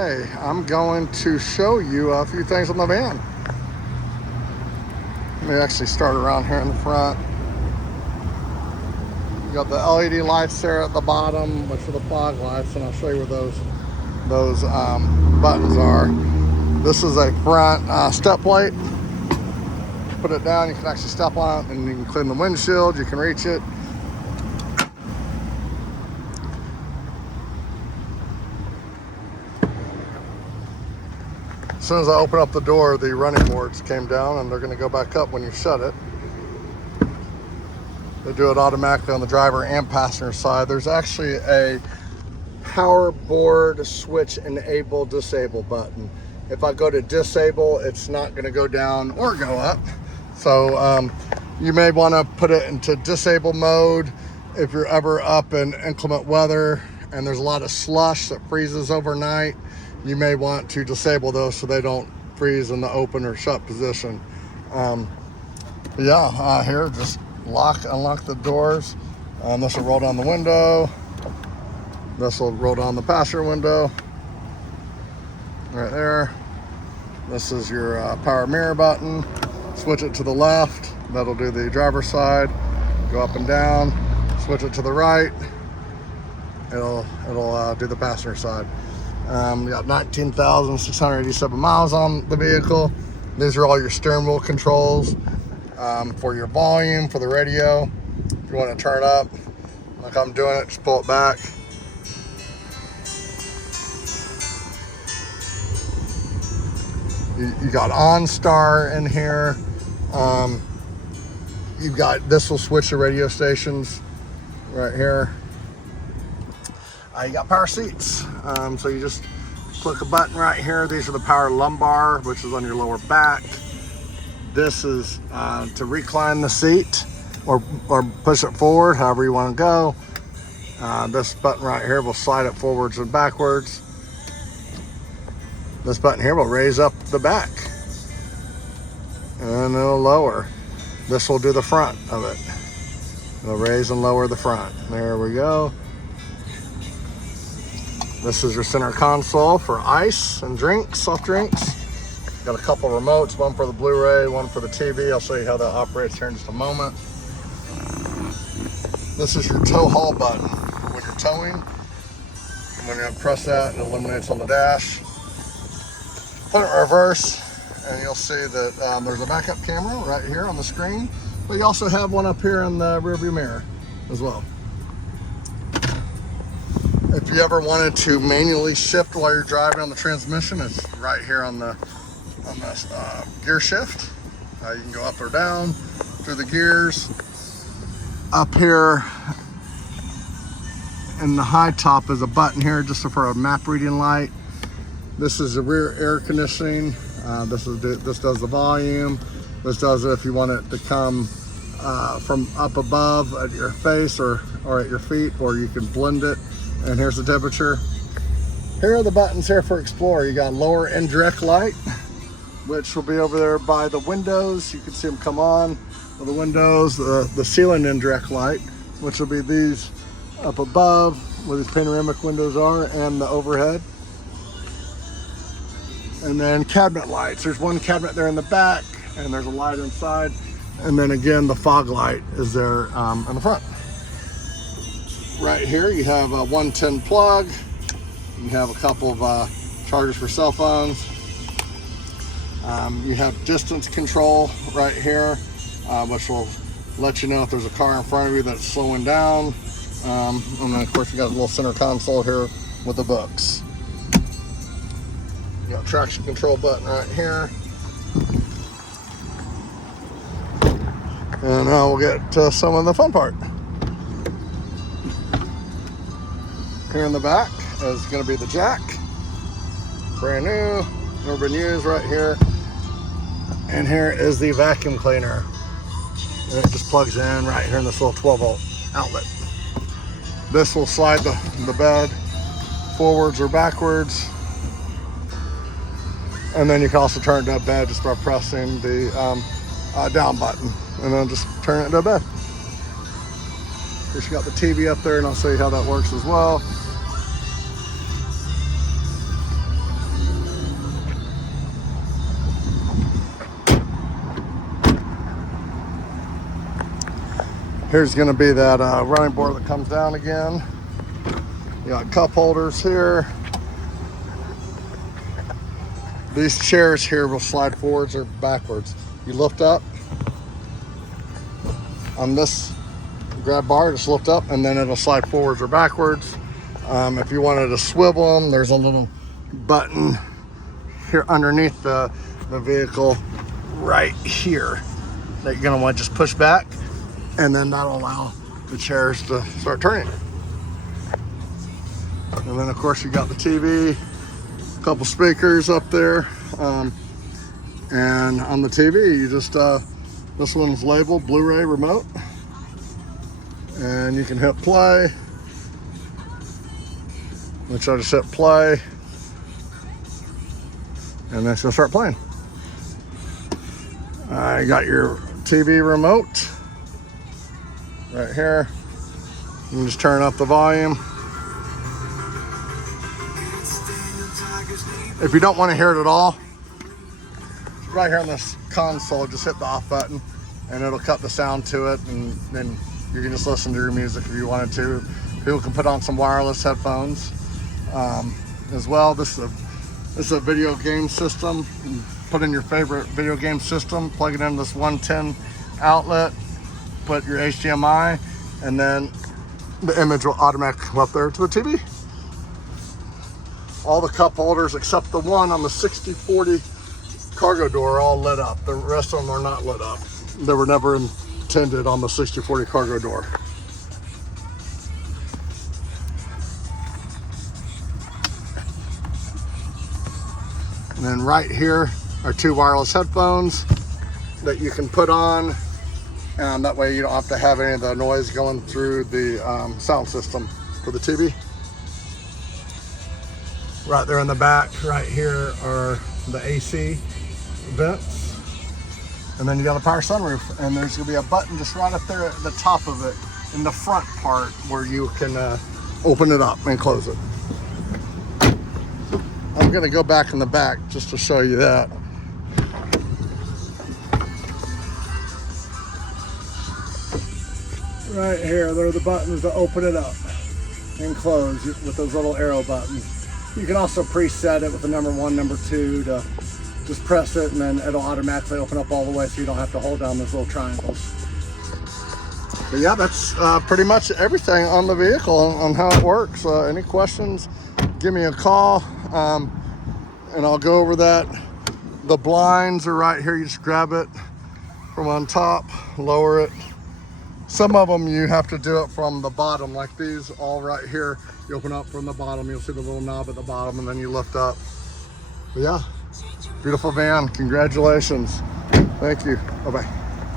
Hey, I'm going to show you a few things on the van. Let me actually start around here in the front. You got the LED lights there at the bottom, which are the fog lights, and I'll show you where those buttons are. This is a front step plate. Put it down, you can actually step on it, and you can clean the windshield. You can reach it. As soon as I open up the door, the running boards came down, and they're going to go back up when you shut it. They do it automatically on the driver and passenger side. There's actually a power board switch enable disable button. If I go to disable, it's not going to go down or go up. So you may want to put it into disable mode if you're ever up in inclement weather and there's a lot of slush that freezes overnight. You may want to disable those so they don't freeze in the open or shut position. Here, just unlock the doors. This will roll down the window. This will roll down the passenger window. Right there. This is your power mirror button. Switch it to the left. That'll do the driver's side. Go up and down. Switch it to the right. It'll do the passenger side. You got 19,687 miles on the vehicle. These are all your steering wheel controls for your volume, for the radio. If you want to turn up, like I'm doing it, just pull it back. You got OnStar in here. You've got, this will switch the radio stations right here. You got power seats. So you just click a button right here. These are the power lumbar, which is on your lower back. This is to recline the seat or push it forward, however you want to go. This button right here will slide it forwards and backwards. This button here will raise up the back and it'll lower. This will do the front of it. It'll raise and lower the front. There we go. This is your center console for ice and drinks, soft drinks. Got a couple remotes, one for the Blu-ray, one for the TV. I'll show you how that operates here in just a moment. This is your tow haul button for when you're towing. And when you press that, it illuminates on the dash. Put it in reverse, and you'll see that there's a backup camera right here on the screen, but you also have one up here in the rearview mirror as well. If you ever wanted to manually shift while you're driving on the transmission, it's right here on the gear shift. You can go up or down through the gears. Up here in the high top is a button here just for a map reading light. This is the rear air conditioning. This does the volume. This does it if you want it to come from up above at your face or at your feet, or you can blend it. And here's the temperature. Here are the buttons here for Explorer. You got lower indirect light, which will be over there by the windows. You can see them come on the windows. The ceiling indirect light, which will be these up above where these panoramic windows are, and the overhead. And then cabinet lights. There's one cabinet there in the back, and there's a light inside. And then again, the fog light is there in the front. Right here, you have a 110 plug. You have a couple of chargers for cell phones. You have distance control right here, which will let you know if there's a car in front of you that's slowing down. And then of course you got a little center console here with the books. You got a traction control button right here. And now we'll get to some of the fun part. Here in the back is going to be the jack. Brand new, never been used right here. And here is the vacuum cleaner. And it just plugs in right here in this little 12-volt outlet. This will slide the bed forwards or backwards. And then you can also turn it to a bed just by pressing the down button. And then just turn it into a bed. Here's got the TV up there, and I'll show you how that works as well. Here's going to be that running board that comes down again. You got cup holders here. These chairs here will slide forwards or backwards. You lift up on this grab bar, just lift up, and then it'll slide forwards or backwards. If you wanted to swivel them, there's a little button here underneath the vehicle right here that you're gonna want to just push back, and then that'll allow the chairs to start turning. And then of course you got the TV, a couple speakers up there, and on the TV you just this one's labeled Blu-ray remote, and you can hit play, which I just hit play, and then she'll start playing. I got your TV remote right here. You can just turn up the volume. If you don't want to hear it at all, right here on this console, just hit the off button and it'll cut the sound to it, and then you can just listen to your music if you wanted to. People can put on some wireless headphones as well. This is a video game system. You put in your favorite video game system, plug it in this 110 outlet, put your HDMI, and then the image will automatically come up there to the TV. All the cup holders except the one on the 60/40 cargo door are all lit up. The rest of them are not lit up. They were never intended on the 60/40 cargo door. And then right here are two wireless headphones that you can put on, and that way you don't have to have any of the noise going through the sound system for the TV. Right there in the back, right here are the AC vents. And then you got a power sunroof, and there's gonna be a button just right up there at the top of it in the front part where you can open it up and close it. I'm gonna go back in the back just to show you that. Right here, there are the buttons to open it up and close with those little arrow buttons. You can also preset it with the number 1, number 2 to just press it, and then it'll automatically open up all the way so you don't have to hold down those little triangles. But yeah, that's pretty much everything on the vehicle on how it works. Any questions, give me a call, and I'll go over that. The blinds are right here. You just grab it from on top, lower it. Some of them you have to do it from the bottom, like these all right here. You open up from the bottom, you'll see the little knob at the bottom, and then you lift up. But yeah, beautiful van, congratulations. Thank you, bye-bye.